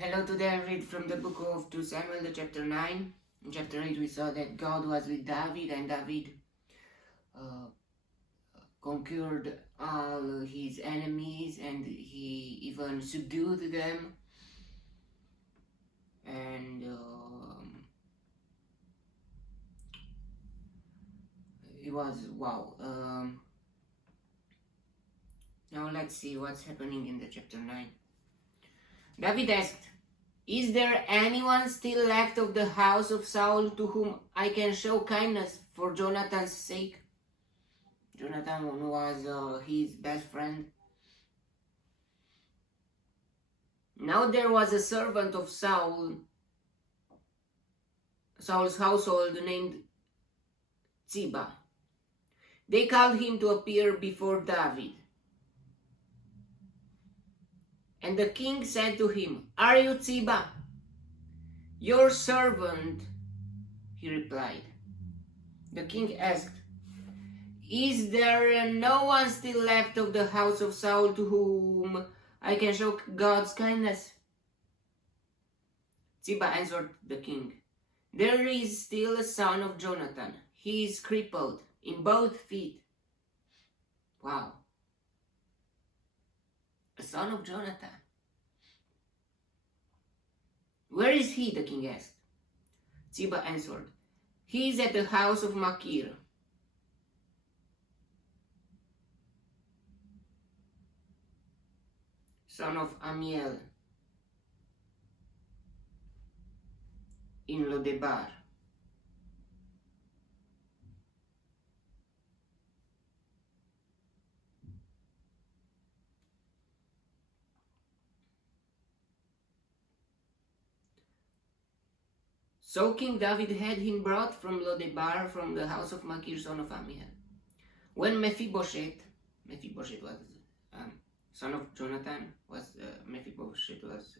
Hello, today I read from the book of 2 Samuel, the chapter 9. In chapter 8 we saw that God was with David and David uh, conquered all his enemies and he even subdued them. And it was wow. Now let's see what's happening in the chapter 9. David asked, "Is there anyone still left of the house of Saul to whom I can show kindness for Jonathan's sake?" Jonathan was his best friend. Now there was a servant of Saul's household named Ziba. They called him to appear before David. And the king said to him, "Are you Ziba?" "Your servant," he replied. The king asked, "Is there no one still left of the house of Saul to whom I can show God's kindness?" Ziba answered the king, "There is still a son of Jonathan. He is crippled in both feet." Wow. A son of Jonathan. "Where is he?" the king asked. Ziba answered, "He is at the house of Machir." Son of Amiel, in Lodebar. So King David had him brought from Lodebar, from the house of Machir, son of Amiel. When Mephiboshet was son of Jonathan, Mephiboshet was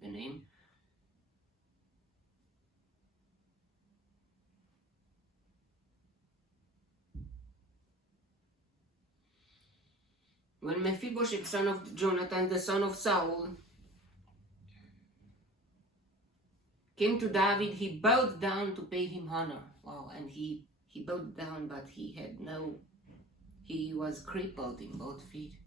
the name. When Mephiboshet, son of Jonathan, the son of Saul, came to David, he bowed down to pay him honor. Wow, and he bowed down, but he was crippled in both feet.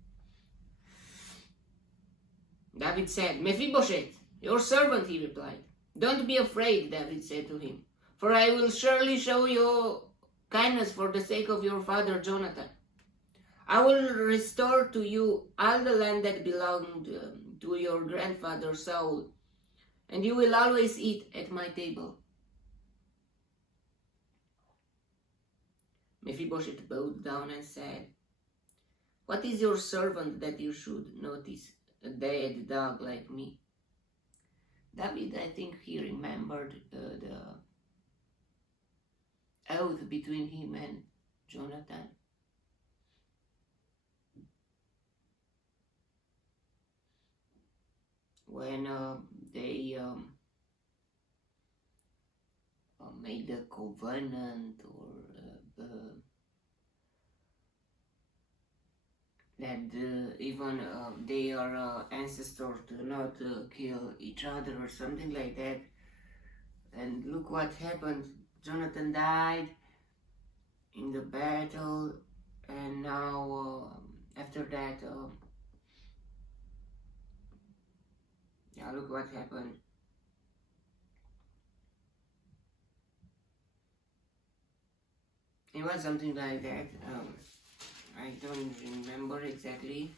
David said, "Mephiboshet, your servant," he replied. "Don't be afraid," David said to him, "for I will surely show you kindness for the sake of your father Jonathan. I will restore to you all the land that belonged to your grandfather Saul, and you will always eat at my table." Mephiboshet bowed down and said, "What is your servant that you should notice a dead dog like me?" David, I think he remembered the oath between him and Jonathan. When they made a covenant, or that even their ancestors do not kill each other or something like that. And look what happened. Jonathan died in the battle, and now after that, yeah, look what happened. It was something like that. I don't remember exactly,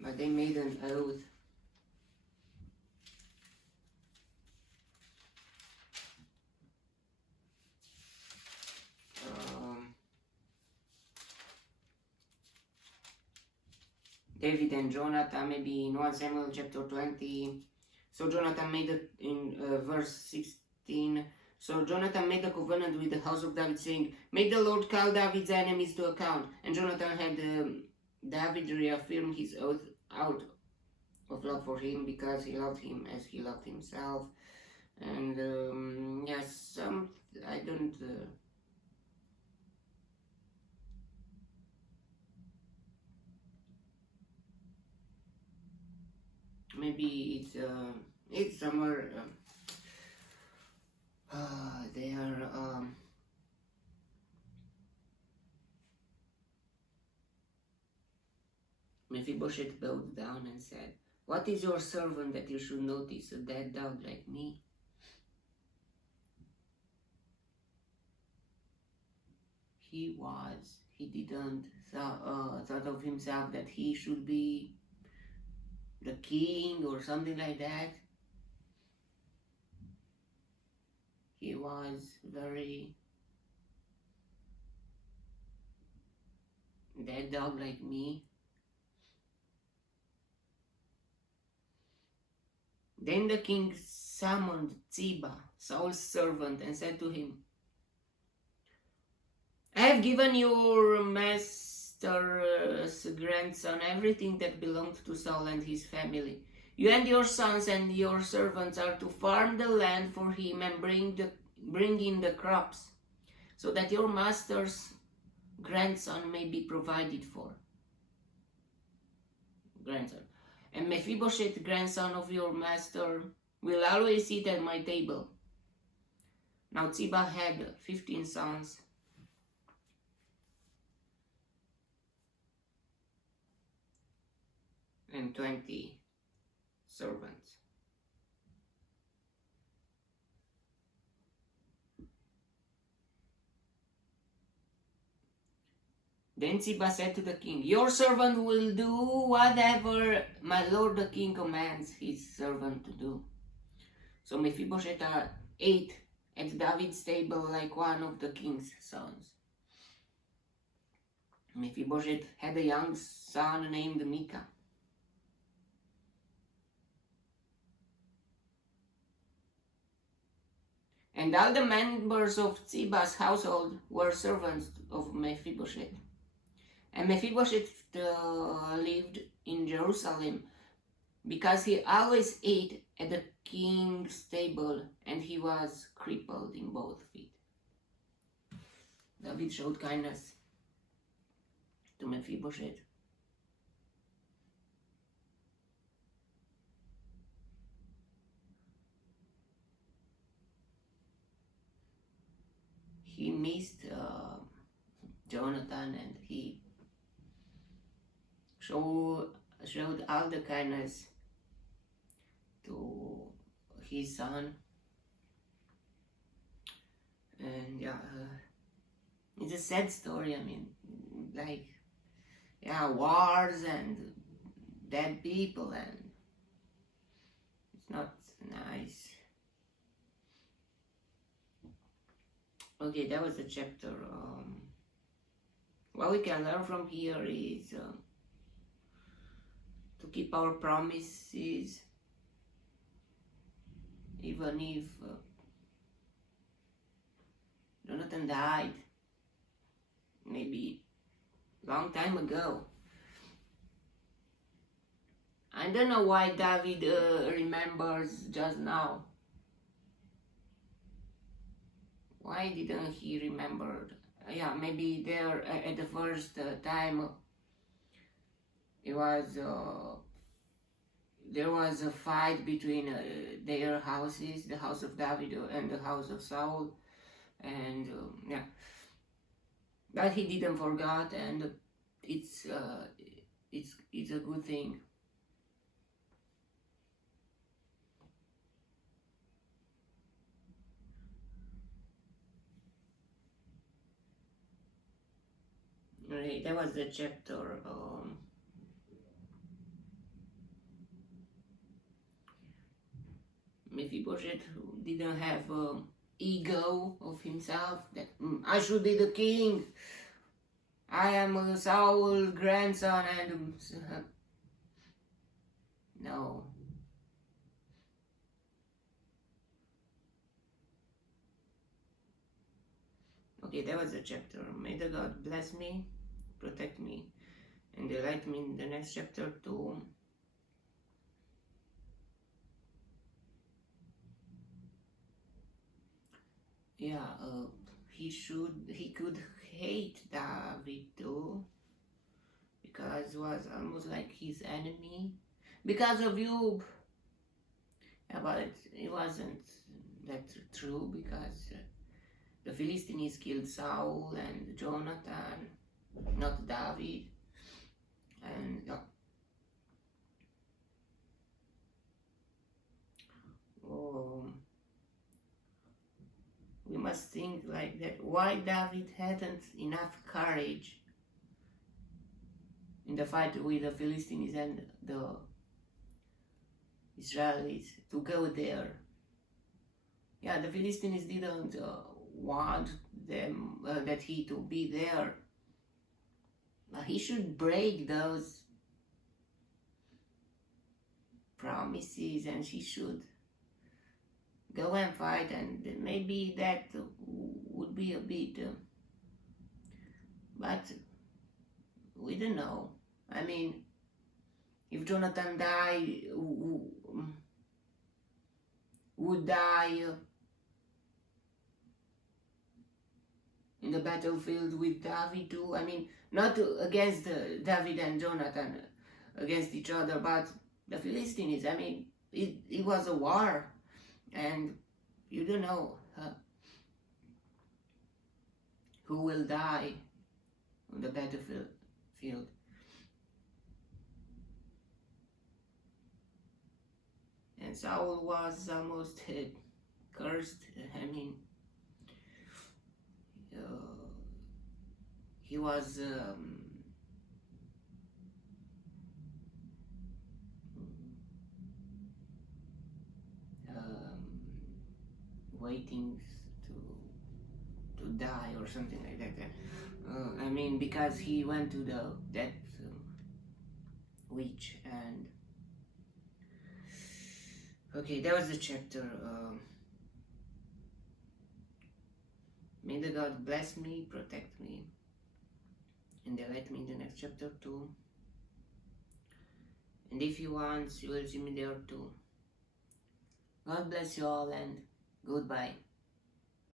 but they made an oath. David and Jonathan, maybe in 1 Samuel chapter 20. So Jonathan made it in verse 16. So Jonathan made a covenant with the house of David, saying, "May the Lord call David's enemies to account." And Jonathan had David reaffirm his oath out of love for him, because he loved him as he loved himself. And yes, I don't... maybe it's somewhere there. Mephiboshet bowed down and said, "What is your servant that you should notice a dead dog like me?" He didn't thought of himself that he should be the king or something like that. He was very dead dog like me. Then the king summoned Ziba, Saul's servant, and said to him, "I have given your master's grandson everything that belonged to Saul and his family. You and your sons and your servants are to farm the land for him and bring in the crops, so that your master's grandson may be provided for." Grandson. "And Mephiboshet, grandson of your master, will always eat at my table." Now Ziba had 15 sons and 20 servants. Then Ziba said to the king, "Your servant will do whatever my lord the king commands his servant to do." So Mephiboshet ate at David's table like one of the king's sons. Mephiboshet had a young son named Micah. And all the members of Ziba's household were servants of Mephiboshet. And Mephiboshet lived in Jerusalem because he always ate at the king's table, and he was crippled in both feet. David showed kindness to Mephiboshet. He missed Jonathan, and he showed all the kindness to his son. And yeah, it's a sad story. I mean, like, yeah, wars and dead people, and it's not nice. Okay, that was the chapter. What we can learn from here is to keep our promises, even if Jonathan died maybe long time ago. I don't know why David remembers just now. Why didn't he remember? Yeah, maybe there at the first time it was there was a fight between their houses, the house of David and the house of Saul, and yeah, but he didn't forget, and it's a good thing. Okay, that was the chapter. Mephiboshet didn't have ego of himself that I should be the king. I am Saul's grandson, and no. Okay, that was the chapter. May the God bless me, protect me, and delight me in the next chapter to he could hate David too, because was almost like his enemy. because of you. Yeah, but it wasn't that true, because the Philistines killed Saul and Jonathan, not David. And we must think like that. Why David hadn't enough courage in the fight with the Philistines and the Israelis to go there? Yeah, the Philistines didn't want them that he to be there. He should break those promises, and he should go and fight, and maybe that would be a bit, but we don't know. I mean, if Jonathan would die in the battlefield with David too. I mean, not against David and Jonathan against each other, but the Philistines. I mean, it was a war, and you don't know who will die on the battlefield. And Saul was almost cursed. I mean, he was waiting to die or something like that. I mean, because he went to that witch. And okay, that was the chapter. May the God bless me, protect me, and delight me in the next chapter too. And if you want, you will see me there too. God bless you all, and goodbye.